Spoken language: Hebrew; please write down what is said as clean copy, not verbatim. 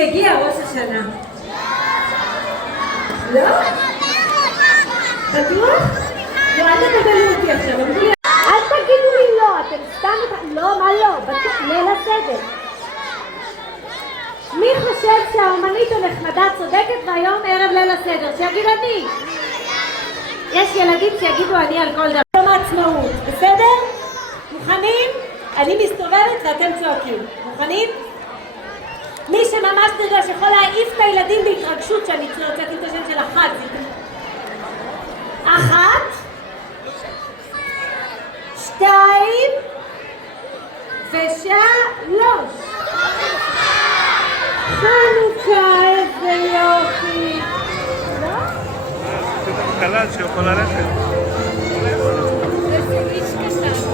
שהגיע ראש השנה. לא? בטוח? לא, אל תבלבלו אותי עכשיו. אל תגידו לי לא, אתם סתם... לא, מה לא? ליל הסדר. מי חושב שהאומנית הנחמדה צודקת והיום ערב ליל הסדר? שיגיד אני. יש ילדים שיגידו אני על כל דבר. יום העצמאות, בסדר? מוכנים? אני מסתובבת ואתם צועקים. מוכנים? מי שממש תרגש יכול להעיף את הילדים בהתרגשות שאני צועקת את השם של אחת. אחת, שתיים ושלוש. חנוכה, איזה יופי. לא? קלט שיכול ללכת. איזה איש קטן.